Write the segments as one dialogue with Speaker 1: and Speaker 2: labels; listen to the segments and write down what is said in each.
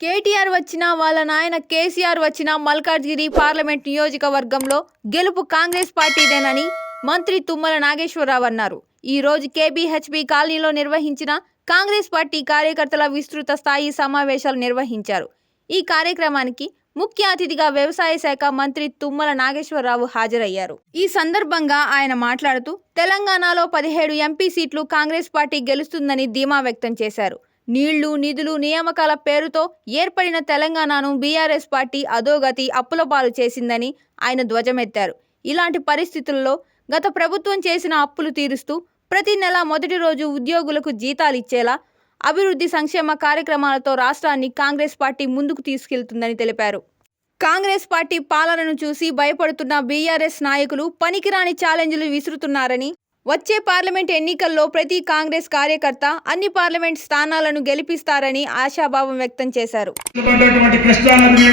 Speaker 1: కేటీఆర్ వచ్చినా వాళ్ళ నాయన కేసీఆర్ వచ్చినా మల్కాజ్గిరి పార్లమెంట్ నియోజకవర్గంలో గెలుపు కాంగ్రెస్ పార్టీదేనని మంత్రి తుమ్మల నాగేశ్వరరావు అన్నారు. ఈ రోజు కేబీహెచ్బి కాలనీలో నిర్వహించిన కాంగ్రెస్ పార్టీ కార్యకర్తల విస్తృత స్థాయి సమావేశాలు నిర్వహించారు. ఈ కార్యక్రమానికి ముఖ్య అతిథిగా వ్యవసాయ శాఖ మంత్రి తుమ్మల నాగేశ్వరరావు హాజరయ్యారు. ఈ సందర్భంగా ఆయన మాట్లాడుతూ తెలంగాణలో పదిహేడు ఎంపీ సీట్లు కాంగ్రెస్ పార్టీ గెలుస్తుందని ధీమా వ్యక్తం చేశారు. నీళ్ళు నిధులు నియామకాల పేరుతో ఏర్పడిన తెలంగాణను బీఆర్ఎస్ పార్టీ అధోగతి అప్పుల పాలు చేసిందని ఆయన ధ్వజమెత్తారు. ఇలాంటి పరిస్థితుల్లో గత ప్రభుత్వం చేసిన అప్పులు తీరుస్తూ ప్రతి నెల మొదటి రోజు ఉద్యోగులకు జీతాలు ఇచ్చేలా అభివృద్ధి సంక్షేమ కార్యక్రమాలతో రాష్ట్రాన్ని కాంగ్రెస్ పార్టీ ముందుకు తీసుకెళ్తుందని తెలిపారు. కాంగ్రెస్ పార్టీ పాలనను చూసి భయపడుతున్న బీఆర్ఎస్ నాయకులు పనికిరాని ఛాలెంజ్లు విసురుతున్నారని వచ్చే పార్లమెంట్ ఎన్నికల్లో ప్రతి కాంగ్రెస్ కార్యకర్త అన్ని పార్లమెంట్ స్థానాలను గెలిపిస్తారని ఆశాభావం వ్యక్తం చేశారు.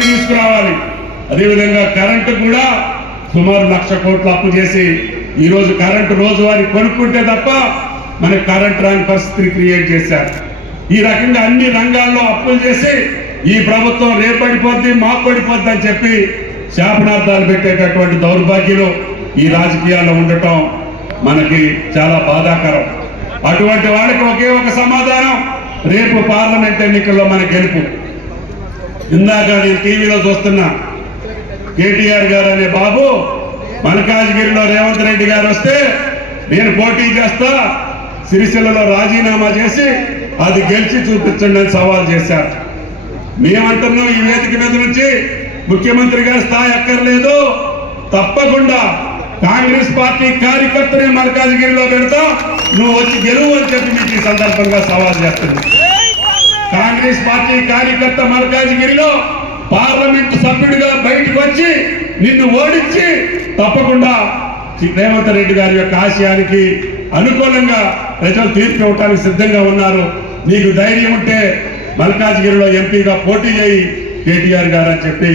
Speaker 2: తీసుకురావాలి. అదేవిధంగా కరెంటు కూడా సుమారు లక్ష కోట్లు అప్పు చేసి ఈ రోజు కరెంటు రోజువారీ కొనుక్కుంటే తప్ప మనకి కరెంట్ రాని పరిస్థితిని క్రియేట్ చేశారు. ఈ రకంగా అన్ని రంగాల్లో అప్పులు చేసి ఈ ప్రభుత్వం రేపడిపోద్ది మాపడిపోద్ది అని చెప్పి శాపనార్థాలు పెట్టేటటువంటి దౌర్భాగ్యులు ఈ రాజకీయాల్లో ఉండటం మనకి చాలా బాధాకరం. అటువంటి వాళ్ళకి ఒకే ఒక సమాధానం రేపు పార్లమెంట్ ఎన్నికల్లో మన గెలుపు. ఇందాక నేను టీవీలో చూస్తున్నా కేటీఆర్ గారు అనే బాబు మల్కాజ్గిరిలో రేవంత్ రెడ్డి గారు వస్తే నేను పోటీ చేస్తా సిరిసిల్లలో రాజీనామా చేసి అది గెలిచి చూపించండి అని సవాల్ చేశారు. మేమంటున్నాం ఈ వేదిక మీద నుంచి ముఖ్యమంత్రి గారి స్థాయి అక్కర్లేదు తప్పకుండా కాంగ్రెస్ పార్టీ కార్యకర్తని మల్కాజ్గిరిలో పెడతా నువ్వు వచ్చి గెలువు అని చెప్పి మీకు ఈ సందర్భంగా సవాల్ చేస్తున్నాను కాంగ్రెస్ పార్టీ కార్యకర్త మల్కాజిగిరిలో పార్లమెంట్ సభ్యుడిగా బయటకు వచ్చి నిన్ను ఓడించి తప్పకుండా రేవంత్ రెడ్డి గారి యొక్క ఆశయానికి అనుకూలంగా ప్రజలు తీర్పు ఇవ్వటానికి సిద్ధంగా ఉన్నారు. నీకు ధైర్యం ఉంటే మల్కాజ్గిరిలో ఎంపీగా పోటీ చేయి కేటీఆర్ గారు అని చెప్పి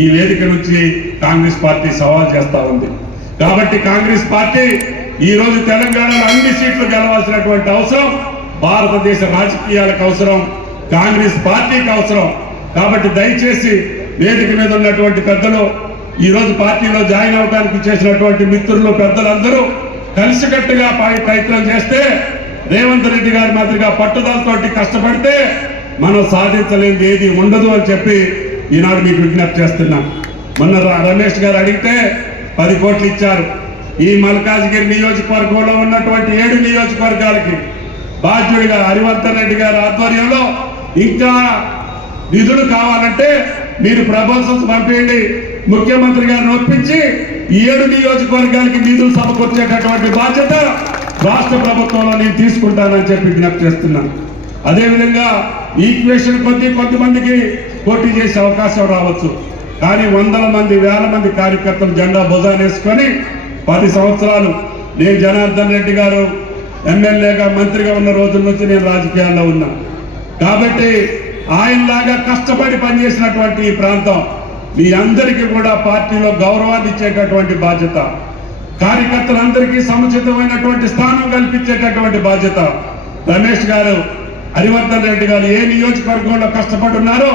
Speaker 2: ఈ వేదిక నుంచి కాంగ్రెస్ పార్టీ సవాల్ చేస్తా ఉంది. కాబట్టి కాంగ్రెస్ పార్టీ ఈ రోజు తెలంగాణలో అన్ని సీట్లు గెలవాల్సినటువంటి అవసరం భారతదేశ రాజకీయాలకు అవసరం కాంగ్రెస్ పార్టీకి అవసరం. కాబట్టి దయచేసి వేదిక మీద ఉన్నటువంటి పెద్దలు ఈ రోజు పార్టీలో జాయిన్ అవడానికి చేసినటువంటి మిత్రులు పెద్దలందరూ కలిసికట్టుగా ప్రయత్నం చేస్తే రేవంత్ రెడ్డి గారి మాదిరిగా పట్టుదలతోటి కష్టపడితే మనం సాధించలేనిది ఏది ఉండదు అని చెప్పి ఈనాడు మీకు విజ్ఞప్తి చేస్తున్నాం మొన్న ర- రమేష్ గారు అడిగితే పది కోట్లు ఇచ్చారు. ఈ మల్కాజ్గిరి నియోజకవర్గంలో ఉన్నటువంటి ఏడు నియోజకవర్గాలకి బాధ్యుడిగా హరివర్ధన్ రెడ్డి గారి ఆధ్వర్యంలో ఇంకా నిధులు కావాలంటే మీరు ప్రపోజల్స్ పంపించండి ముఖ్యమంత్రి గారిని ఒప్పించి ఈ ఏడు నియోజకవర్గాలకి నిధులు సమకూర్చేటటువంటి బాధ్యత రాష్ట్ర ప్రభుత్వంలో నేను తీసుకుంటానని చెప్పి విజ్ఞప్తి చేస్తున్నాను అదేవిధంగా ఈక్వేషన్ కొద్ది కొంతమందికి పోటీ చేసే అవకాశం రావచ్చు. కానీ వందల మంది వేల మంది కార్యకర్తలు జెండా భుజానేసుకొని పది సంవత్సరాలు నేను జనార్దన్ రెడ్డి గారు ఎమ్మెల్యేగా మంత్రిగా ఉన్న రోజుల నుంచి నేను రాజకీయాల్లో ఉన్నా. కాబట్టి ఆయనలాగా కష్టపడి పనిచేసినటువంటి ఈ ప్రాంతం మీ అందరికీ కూడా పార్టీలో గౌరవాన్ని ఇచ్చేటటువంటి బాధ్యత. కార్యకర్తలందరికీ సముచితమైనటువంటి స్థానం కల్పించేటటువంటి బాధ్యత. రమేష్ గారు హరివర్ధన్ రెడ్డి గారు ఏ నియోజకవర్గంలో కష్టపడి ఉన్నారో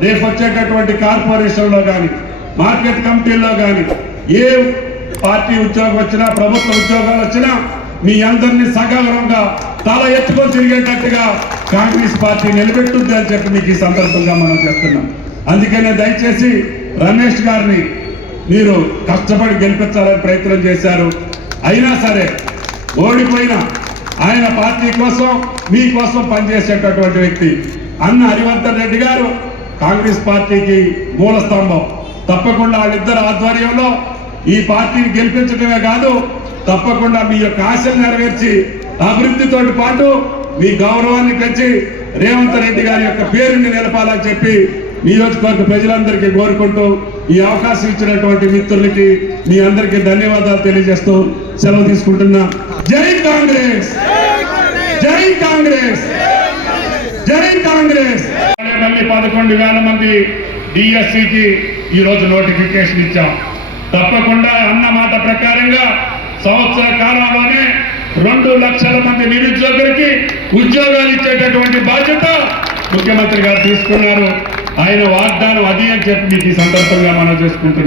Speaker 2: రేపు వచ్చేటటువంటి కార్పొరేషన్లో కానీ మార్కెట్ కమిటీల్లో కానీ ఏ పార్టీ ఉద్యోగం వచ్చినా ప్రభుత్వ ఉద్యోగాలు వచ్చినా మీ అందరినీ సగౌరవంగా తల ఎత్తుకొని తిరిగేటట్టుగా కాంగ్రెస్ పార్టీ నిలబెట్టుద్ది అని చెప్పి మీకు ఈ సందర్భంగా మనం చేస్తున్నాం అందుకనే దయచేసి రమేష్ గారిని మీరు కష్టపడి గెలిపించాలని ప్రయత్నం చేశారు. అయినా సరే ఓడిపోయినా ఆయన పార్టీ కోసం మీకోసం పనిచేసేటటువంటి వ్యక్తి అన్న హరివర్ధన్ రెడ్డి గారు కాంగ్రెస్ పార్టీకి మూల స్తంభం. తప్పకుండా వాళ్ళిద్దరు ఆధ్వర్యంలో ఈ పార్టీని గెలిపించడమే కాదు తప్పకుండా మీ యొక్క ఆశలు నెరవేర్చి అభివృద్ధితో పాటు మీ గౌరవాన్ని పెంచి రేవంత్ రెడ్డి గారి యొక్క పేరుని నిలపాలని చెప్పి నియోజకవర్గ ప్రజలందరికీ కోరుకుంటూ ఈ అవకాశం ఇచ్చినటువంటి మిత్రులకి మీ అందరికీ ధన్యవాదాలు తెలియజేస్తూ సెలవు తీసుకుంటున్నా. జై కాంగ్రెస్! జై కాంగ్రెస్! జై కాంగ్రెస్. మళ్ళీ పదకొండు వేల మంది డిఎస్సికి ఈ రోజు నోటిఫికేషన్ ఇచ్చాం. తప్పకుండా అన్న మాట ప్రకారంగా సంవత్సర కాలంలోనే రెండు లక్షల మంది నిరుద్యోగులకి ఉద్యోగాలు ఇచ్చేటటువంటి బాధ్యత ముఖ్యమంత్రి గారు తీసుకున్నారు. ఆయన వాగ్దానం అది అని చెప్పి మీకు ఈ సందర్భంగా మనం చేసుకుంటున్నాం.